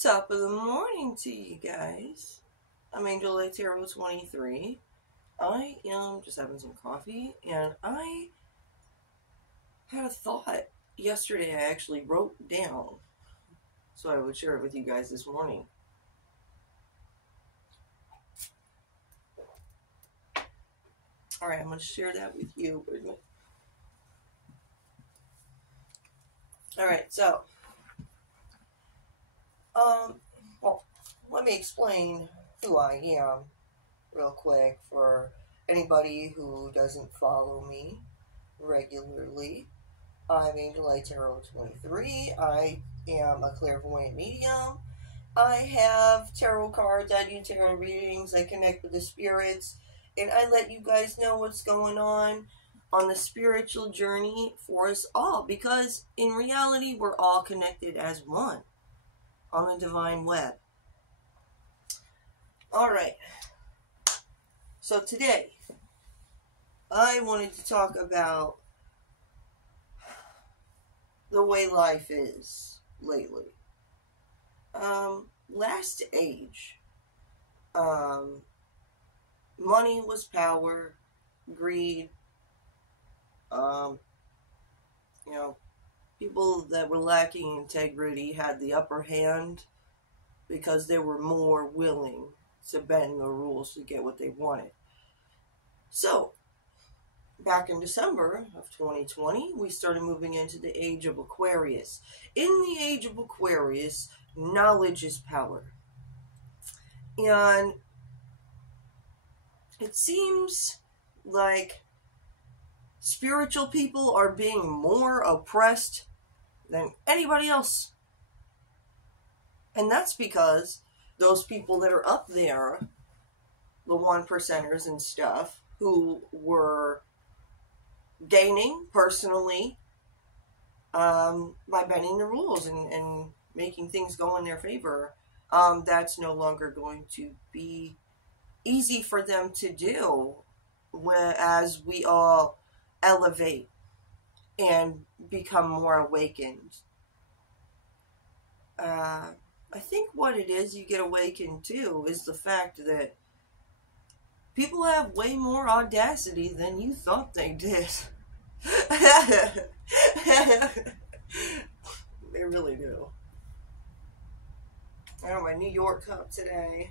Top of the morning to you guys. I'm Angel Light Tarot 23. I am just having some coffee, and I had a thought yesterday I actually wrote down, so I would share it with you guys this morning. Alright, I'm going to share that with you. Alright, so well, let me explain who I am real quick for anybody who doesn't follow me regularly. I'm Angel Light Tarot 23. I am a clairvoyant medium. I have tarot cards. I do tarot readings. I connect with the spirits, and I let you guys know what's going on the spiritual journey for us all, because in reality we're all connected as one on the divine web. Alright, so today I wanted to talk about the way life is lately. Last age, money was power, greed, people that were lacking integrity had the upper hand because they were more willing to bend the rules to get what they wanted. So, back in December of 2020, we started moving into the age of Aquarius. In the age of Aquarius, knowledge is power. And it seems like spiritual people are being more oppressed than anybody else. And that's because those people that are up there, the 1%ers and stuff, who were gaining personally by bending the rules and making things go in their favor, that's no longer going to be easy for them to do as we all elevate and become more awakened. I think what it is you get awakened to is the fact that people have way more audacity than you thought they did. They really do. I got my New York cup today.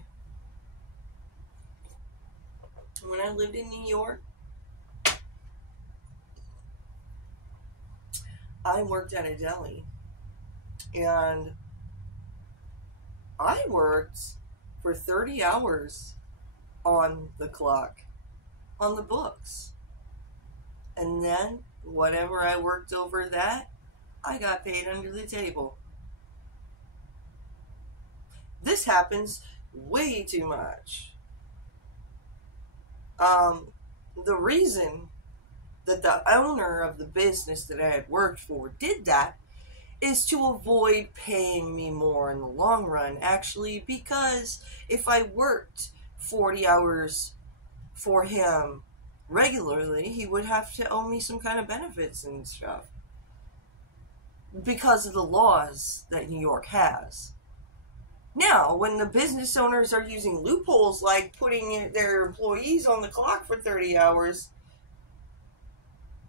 When I lived in New York, I worked at a deli. And I worked for 30 hours on the clock, on the books. And then, whatever I worked over that, I got paid under the table. This happens way too much. The reason that the owner of the business that I had worked for did that is to avoid paying me more in the long run, actually, because if I worked 40 hours for him regularly, he would have to owe me some kind of benefits and stuff because of the laws that New York has. Now, when the business owners are using loopholes like putting their employees on the clock for 30 hours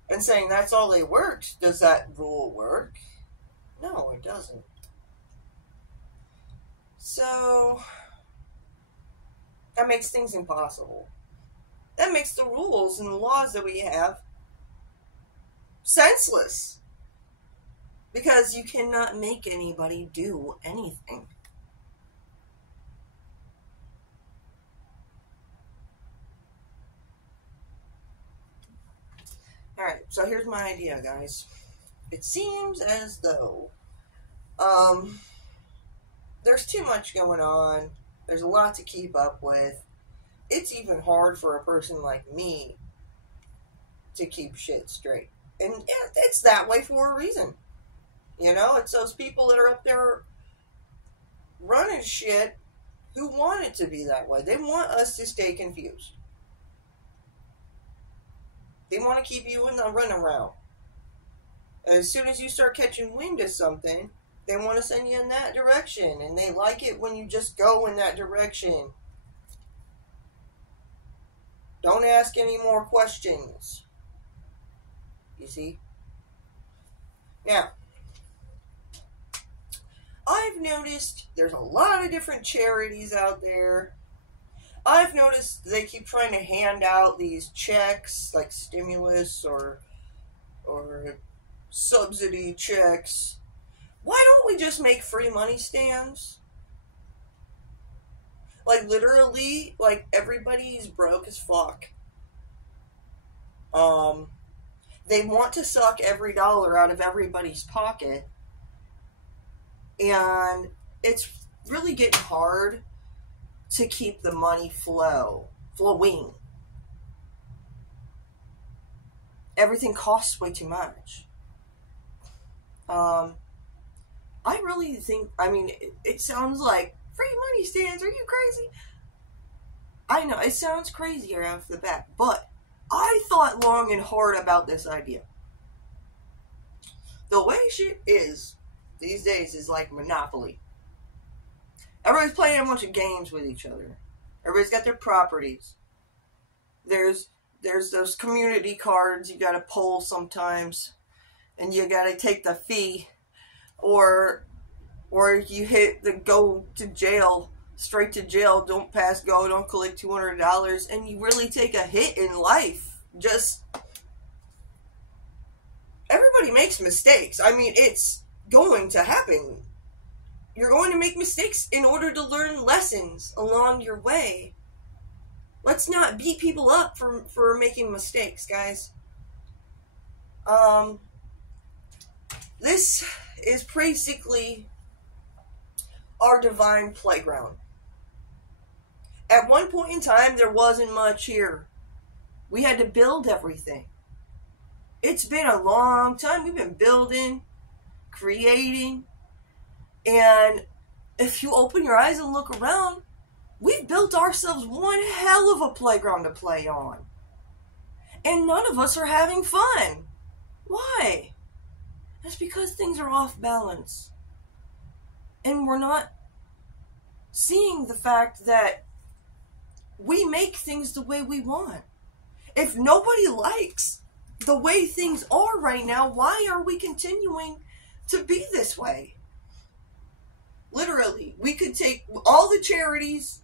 and saying that's all they worked, does that rule work? No, it doesn't. So, that makes things impossible. That makes the rules and the laws that we have senseless. Because you cannot make anybody do anything. Alright, so here's my idea, guys. It seems as though there's too much going on. There's a lot to keep up with. It's even hard for a person like me to keep shit straight. And it's that way for a reason. You know, it's those people that are up there running shit who want it to be that way. They want us to stay confused. They want to keep you in the runaround. And as soon as you start catching wind of something, They want to send you in that direction, and they like it when you just go in that direction. Don't ask any more questions. You see? Now, I've noticed there's a lot of different charities out there. I've noticed they keep trying to hand out these checks, like stimulus or subsidy checks. Why don't we just make free money stands? Like, literally, like, everybody's broke as fuck. They want to suck every dollar out of everybody's pocket. And it's really getting hard to keep the money flowing. Everything costs way too much. I really think, I mean, it sounds like free money stands. Are you crazy? I know, it sounds crazy right off the bat, but I thought long and hard about this idea. The way shit is these days is like Monopoly. Everybody's playing a bunch of games with each other. Everybody's got their properties. There's those community cards you gotta pull sometimes, and you gotta take the fee, or you hit the go to jail, straight to jail, don't pass go, don't collect $200, and you really take a hit in life. Just, everybody makes mistakes. I mean, it's going to happen. You're going to make mistakes in order to learn lessons along your way. Let's not beat people up for making mistakes, guys. This is basically our divine playground. At one point in time, there wasn't much here. We had to build everything. It's been a long time. We've been building, creating, and if you open your eyes and look around, we've built ourselves one hell of a playground to play on. And none of us are having fun. Why? That's because things are off balance. And we're not seeing the fact that we make things the way we want. If nobody likes the way things are right now, why are we continuing to be this way? Literally, we could take all the charities,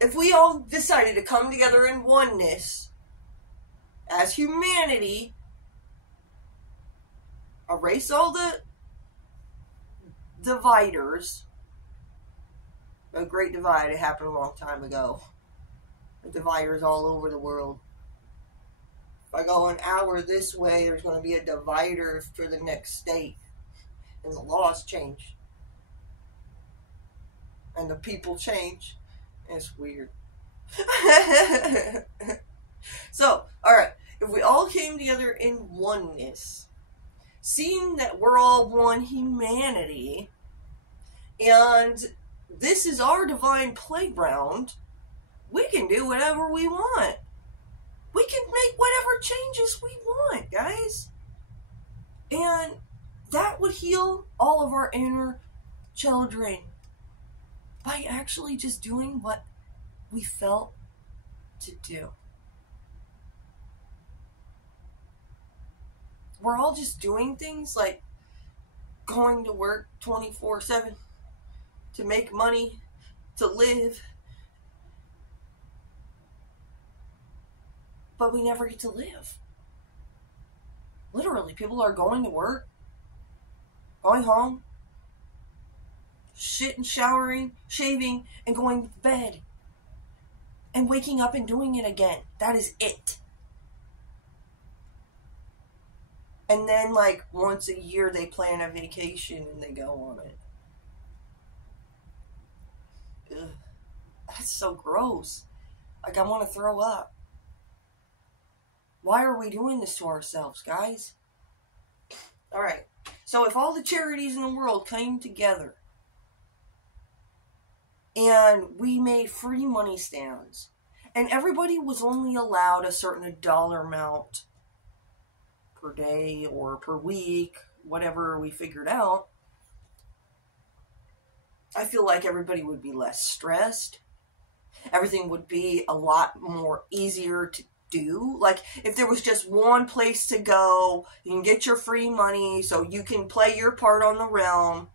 if we all decided to come together in oneness as humanity, erase all the dividers. A great divide, it happened a long time ago. The dividers all over the world. If I go an hour this way, there's going to be a divider for the next state. And the laws change. And the people change. And it's weird. So, alright. If we all came together in oneness, seeing that we're all one humanity, and this is our divine playground, we can do whatever we want. We can make whatever changes we want, guys. And that would heal all of our inner children by actually just doing what we felt to do. We're all just doing things like going to work 24/7 to make money, to live. But we never get to live. Literally, people are going to work, going home, shitting, showering, shaving, and going to bed. And waking up and doing it again. That is it. And then, like, once a year they plan a vacation and they go on it. Ugh. That's so gross. Like, I want to throw up. Why are we doing this to ourselves, guys? Alright. So if all the charities in the world came together and we made free money stands and everybody was only allowed a certain dollar amount per day or per week, whatever we figured out, I feel like everybody would be less stressed. Everything would be a lot more easier to do. Like, if there was just one place to go, you can get your free money so you can play your part on the realm.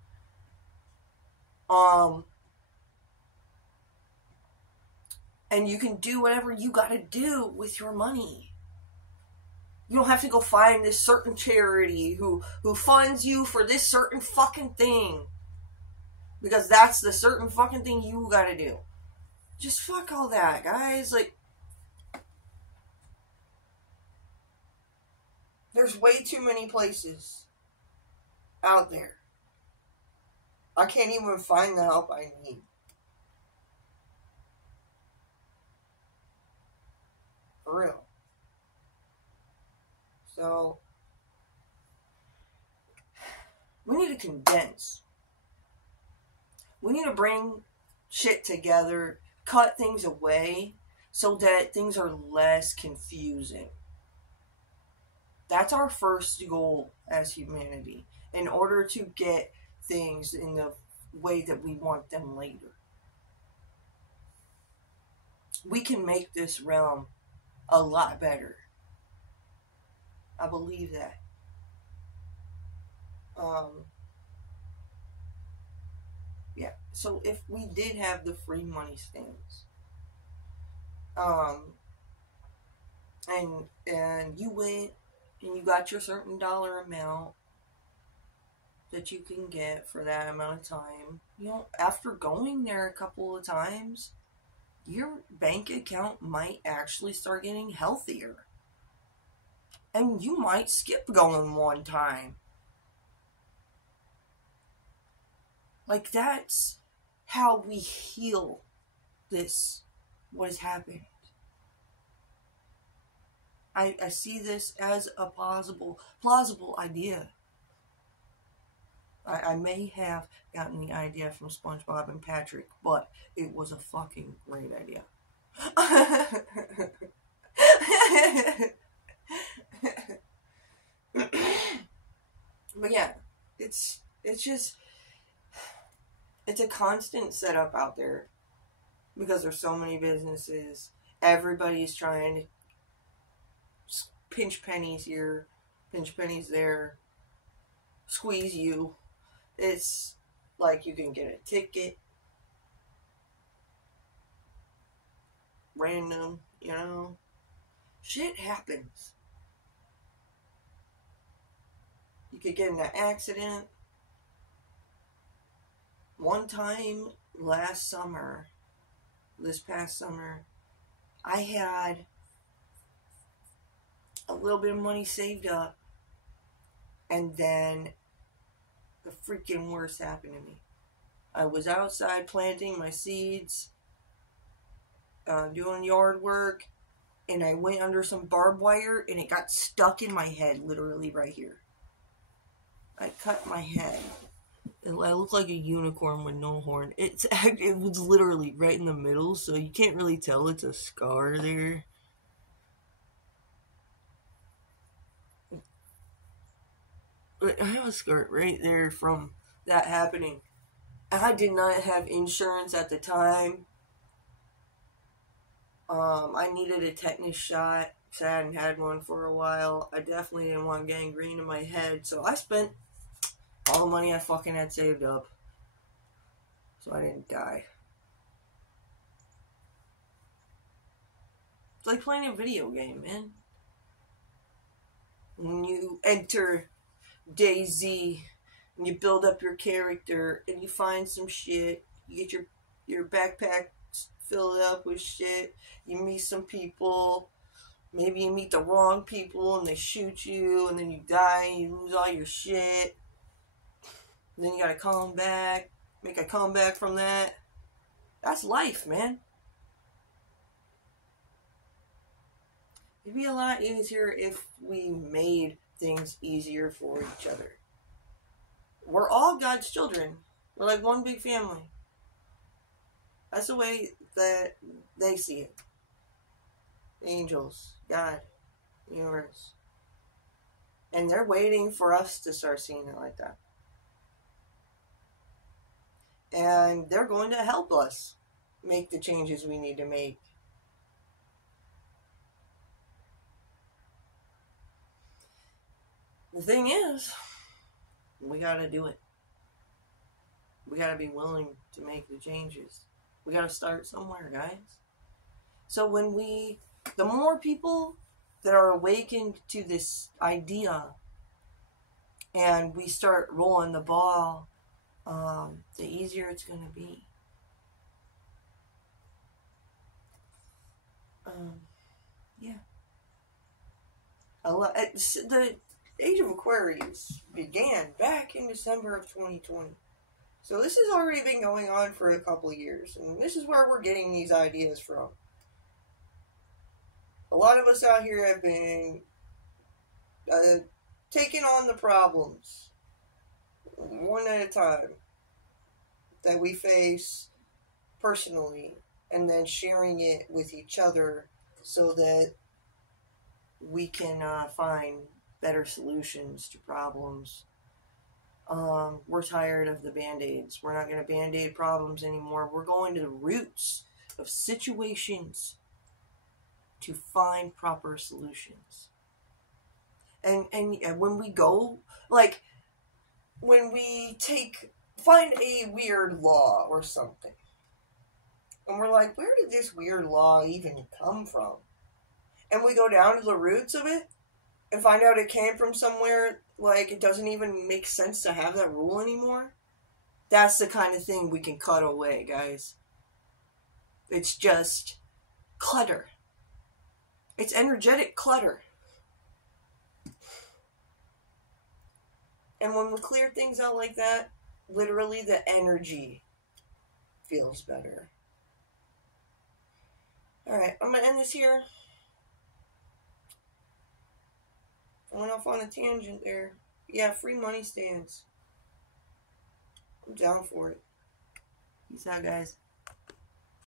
And you can do whatever you gotta do with your money. You don't have to go find this certain charity who funds you for this certain fucking thing. Because that's the certain fucking thing you gotta do. Just fuck all that, guys. Like, there's way too many places out there. I can't even find the help I need. For real. So, we need to condense. We need to bring shit together, cut things away, so that things are less confusing. That's our first goal as humanity, in order to get things in the way that we want them later. We can make this realm a lot better. I believe that. Yeah, so if we did have the free money stamps, and you went and you got your certain dollar amount that you can get for that amount of time, you know, after going there a couple of times, your bank account might actually start getting healthier. And you might skip going one time. Like, that's how we heal this, what has happened. I see this as a plausible idea. I may have gotten the idea from SpongeBob and Patrick, but it was a fucking great idea. But yeah, it's a constant setup out there because there's so many businesses. Everybody's trying to pinch pennies here, pinch pennies there, squeeze you. It's like you can get a ticket, random, you know. Shit happens. You could get in an accident. One time this past summer, I had a little bit of money saved up, and then the freaking worst happened to me. I was outside planting my seeds, doing yard work, and I went under some barbed wire, and it got stuck in my head, literally right here. I cut my head. I look like a unicorn with no horn. It was literally right in the middle, so you can't really tell it's a scar there. But I have a scar right there from that happening. I did not have insurance at the time. I needed a tetanus shot because I hadn't had one for a while. I definitely didn't want gangrene in my head, so I spent all the money I fucking had saved up so I didn't die. It's like playing a video game, man. When you enter DayZ and you build up your character and you find some shit, you get your backpack filled up with shit, you meet some people, maybe you meet the wrong people and they shoot you, and then you die and you lose all your shit. And then you gotta come back, make a comeback from that. That's life, man. It'd be a lot easier if we made things easier for each other. We're all God's children. We're like one big family. That's the way that they see it. Angels, God, universe. And they're waiting for us to start seeing it like that. And they're going to help us make the changes we need to make. The thing is, we got to do it. We got to be willing to make the changes. We got to start somewhere, guys. So the more people that are awakened to this idea and we start rolling the ball, the easier it's going to be. Yeah. The Age of Aquarius began back in December of 2020. So this has already been going on for a couple of years. And this is where we're getting these ideas from. A lot of us out here have been taking on the problems one at a time that we face personally, and then sharing it with each other so that we can find better solutions to problems. We're tired of the Band-Aids. We're not going to Band-Aid problems anymore. We're going to the roots of situations to find proper solutions. And when we go, like, when we find a weird law or something, and we're like, where did this weird law even come from? And we go down to the roots of it and find out it came from somewhere, like, it doesn't even make sense to have that rule anymore. That's the kind of thing we can cut away, guys. It's just clutter. It's energetic clutter. And when we clear things out like that, literally the energy feels better. Alright, I'm going to end this here. I went off on a tangent there. Yeah, free money stands. I'm down for it. Peace out, guys.